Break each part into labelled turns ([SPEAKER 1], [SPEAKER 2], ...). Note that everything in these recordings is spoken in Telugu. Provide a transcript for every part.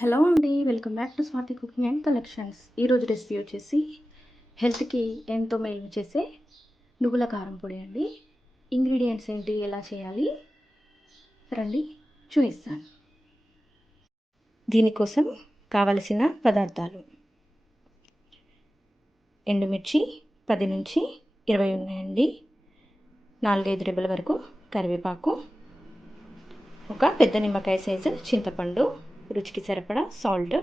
[SPEAKER 1] హలో అండి welcome back to Swathi cooking and collections. ఈరోజు రెసిపీ వచ్చేసి హెల్త్కి ఎంతో మేలు చేసే నువ్వుల కారం పొడి అండి. ఇంగ్రీడియంట్స్ ఏంటి ఎలా చేయాలి? రండి చూపిస్తాను. దీనికోసం కావలసిన పదార్థాలు ఎండుమిర్చి పది నుంచి ఇరవై ఉన్నాయండి. నాలుగైదు రెబ్బల వరకు కరివేపాకు ఒక పెద్ద నిమ్మకాయ సైజు చింతపండు రుచికి సరిపడా సాల్ట్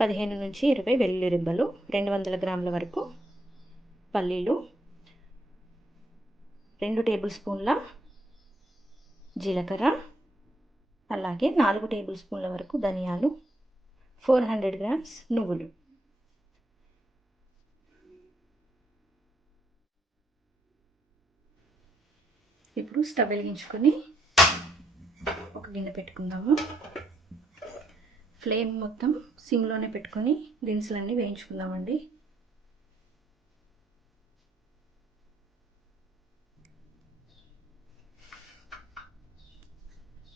[SPEAKER 1] పదిహేను నుంచి ఇరవై వెల్లుల్లి రిబ్బలు రెండు వందల గ్రాముల వరకు పల్లీలు రెండు టేబుల్ స్పూన్ల జీలకర్ర అలాగే నాలుగు టేబుల్ స్పూన్ల వరకు ధనియాలు ఫోర్ హండ్రెడ్ గ్రామ్స్ నువ్వులు. ఇప్పుడు స్టవ్ వెలిగించుకొని ఒక గిన్నె పెట్టుకుందాము. ఫ్లేమ్ మొత్తం సిమ్లోనే పెట్టుకొని దినుసులన్నీ వేయించుకుందామండి.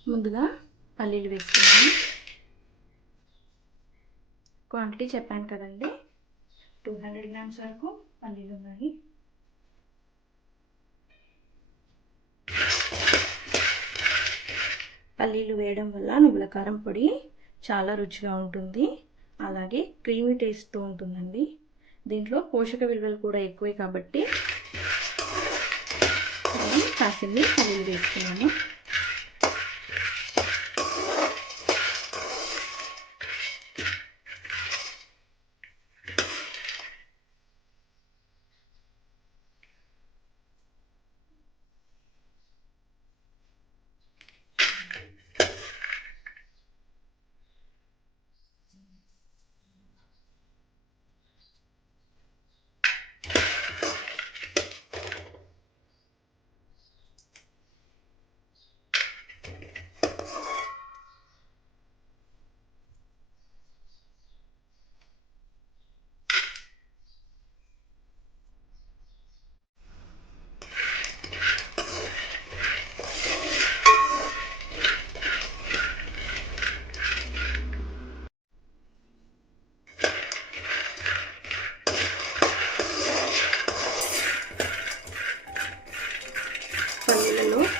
[SPEAKER 1] ముందుగా పల్లీలు వేసుకున్నాము క్వాంటిటీ చెప్పాను కదండి. టూ హండ్రెడ్ గ్రామ్స్ వరకు పల్లీలు ఉన్నాయి. పల్లీలు వేయడం వల్ల నువ్వుల కారం పొడి చాలా రుచిగా ఉంటుంది. అలాగే క్రీమీ టేస్ట్తో ఉంటుందండి. దీంట్లో పోషక విలువలు కూడా ఎక్కువే కాబట్టి మనం కాసింది పల్లీలు వేసుకున్నాము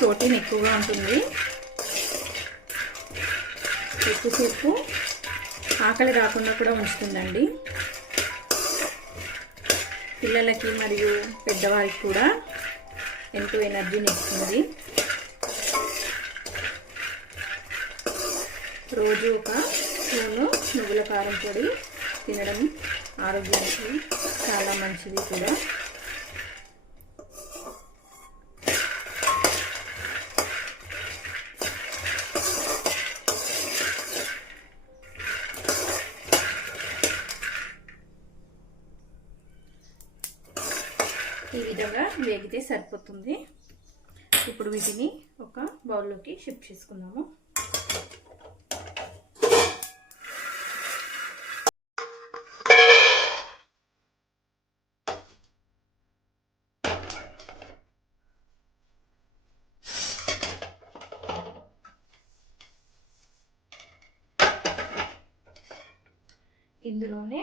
[SPEAKER 1] ప్రోటీన్ ఎక్కువగా ఉంటుంది. ఎక్కువసేపు ఆకలి రాకుండా కూడా ఉంచుతుందండి. పిల్లలకి మరియు పెద్దవారికి కూడా ఎంతో ఎనర్జీని ఇస్తుంది రోజు ఒక స్పూను నువ్వుల కారం పొడి తినడం ఆరోగ్యానికి చాలా మంచిది కూడా. ఈ వేగితే సరిపోతుంది. ఇప్పుడు వీటిని ఒక బౌల్లోకి షిఫ్ట్ చేసుకుందాము. ఇందులోనే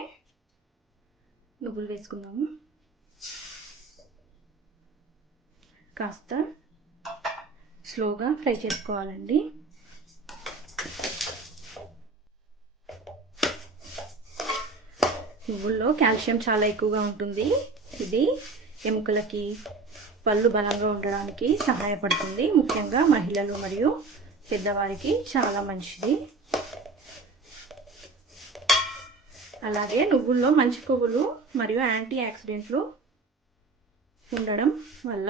[SPEAKER 1] నువ్వులు వేసుకుందాము. కాస్త స్లోగా ఫ్రై చేసుకోవాలండి. నువ్వుల్లో కాల్షియం చాలా ఎక్కువగా ఉంటుంది. ఇది ఎముకలకి పళ్ళు బలంగా ఉండడానికి సహాయపడుతుంది. ముఖ్యంగా మహిళలు మరియు పెద్దవారికి చాలా మంచిది. అలాగే నువ్వుల్లో మంచి కొవ్వులు మరియు యాంటీ ఆక్సిడెంట్లు ఉండడం వల్ల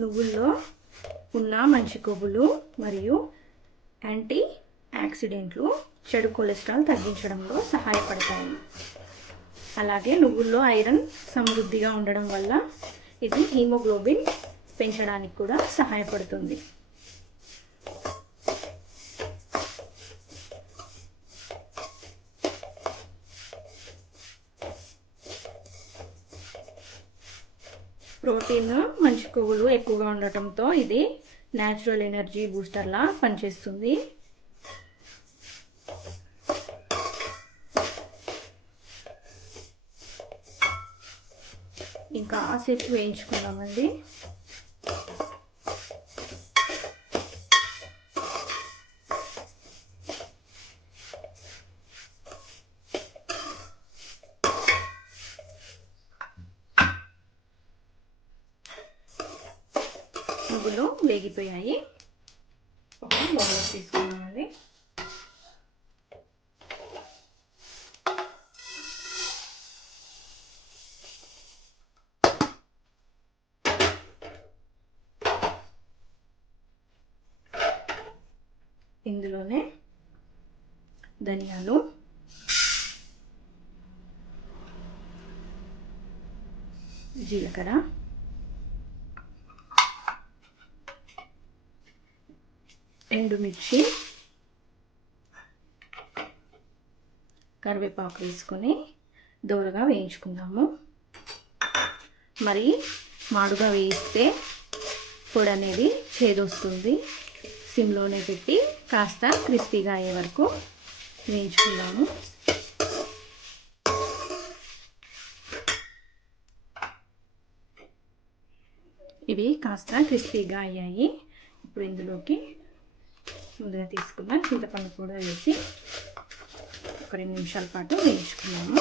[SPEAKER 1] నువ్వుల్లో ఉన్న మంచి కొవ్వులు మరియు యాంటీ యాక్సిడెంట్లు చెడు కొలెస్ట్రాల్ తగ్గించడంలో సహాయపడతాయి. అలాగే నువ్వుల్లో ఐరన్ సమృద్ధిగా ఉండడం వల్ల ఇది హీమోగ్లోబిన్ పెంచడానికి కూడా సహాయపడుతుంది. ప్రోటీన్ మంచి కొవ్వులు ఎక్కువగా ఉండటంతో ఇది న్యాచురల్ ఎనర్జీ బూస్టర్లా పనిచేస్తుంది. ఇంకా సేపు వేయించుకుందామండి. వేగిపోయాయి. ఒక బౌల్ తీసుకున్నామండి ఇందులోనే ధనియాలు. జీలకర్ర. ఎండుమిర్చి కరివేపాకు వేసుకొని దోరగా వేయించుకుందాము. మరి మాడుగా వేయిస్తే పొడి అనేది చేదొస్తుంది. సిమ్లోనే పెట్టి కాస్త క్రిస్పీగా అయ్యే వరకు వేయించుకుందాము. ఇవి కాస్త క్రిస్పీగా అయ్యాయి. ఇప్పుడు ఇందులోకి ముందుగా తీసుకున్న చింతపండు కూడా వేసి ఒక రెండు నిమిషాల పాటు వేయించుకున్నాము.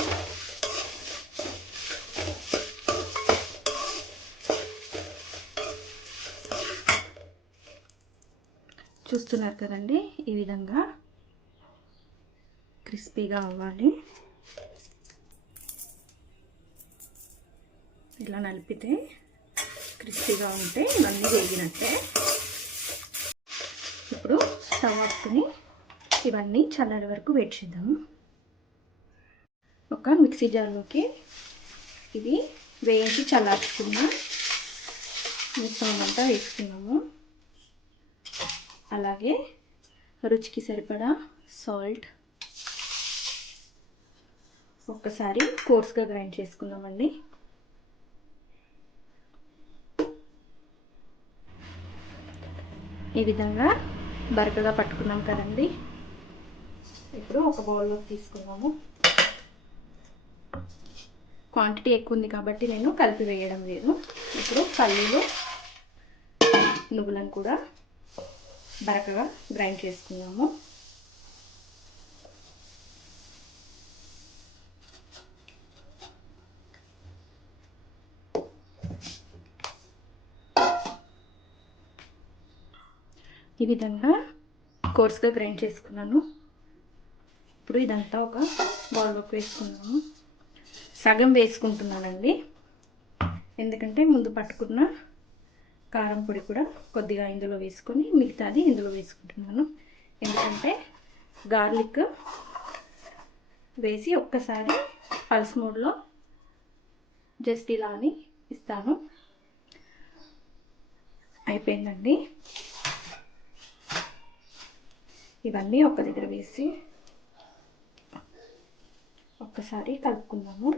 [SPEAKER 1] చూస్తున్నారు కదండి ఈ విధంగా క్రిస్పీగా అవ్వాలి. ఇలా నలిపితే క్రిస్పీగా ఉంటే ఇవన్నీ వేగినట్టే. స్టవ్ ఆపుకుని ఇవన్నీ చల్లారి వరకు వెయిట్ చేద్దాము ఒక మిక్సీ జార్లోకి ఇది వేయించి చల్లార్చుకున్న. మిశ్రమం అంతా వేసుకున్నాము. అలాగే రుచికి సరిపడా సాల్ట్ ఒక్కసారి కోర్స్గా గ్రైండ్ చేసుకుందామండి. ఈ విధంగా బరకగా పట్టుకున్నాం కదండి. ఇప్పుడు ఒక బౌల్లోకి తీసుకున్నాము క్వాంటిటీ ఎక్కువ ఉంది కాబట్టి నేను కలిపి వేయడం లేదు. ఇప్పుడు పల్లీలు నువ్వులను కూడా బరకగా గ్రైండ్ చేసుకున్నాము ఈ విధంగా కోర్స్గా గ్రైండ్ చేసుకున్నాను. ఇప్పుడు ఇదంతా ఒక బౌల్లోకి వేసుకున్నాను సగం వేసుకుంటున్నానండి. ఎందుకంటే ముందు పట్టుకున్న కారం పొడి కూడా కొద్దిగా ఇందులో వేసుకొని మిగతాది ఇందులో వేసుకుంటున్నాను. ఎందుకంటే గార్లిక్ వేసి ఒక్కసారి పల్స్ మోడ్లో జస్ట్ ఇలా అని ఇస్తాను. అయిపోయిందండి. ఇవన్నీ ఒక దగ్గర వేసి ఒక్కసారి కలుపుకుందాము.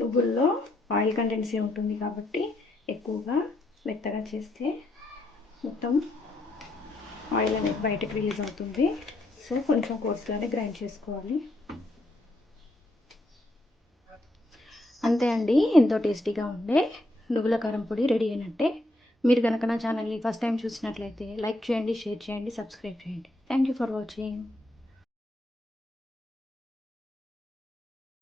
[SPEAKER 1] నువ్వుల్లో ఆయిల్ కంటెన్సీ ఉంటుంది కాబట్టి ఎక్కువగా మెత్తగా చేస్తే మొత్తం ఆయిల్ అనేది బయటకు రిలీజ్ అవుతుంది. సో కొంచెం కోర్సుగానే గ్రైండ్ చేసుకోవాలి. అంతే అండి. ఎంతో టేస్టీగా ఉండే నువ్వుల కారం పొడి రెడీ అయినట్టే. మీరు కనుక నా ఛానల్ని ఫస్ట్ టైం చూసినట్లయితే లైక్ చేయండి షేర్ చేయండి సబ్స్క్రైబ్ చేయండి. Thank you for watching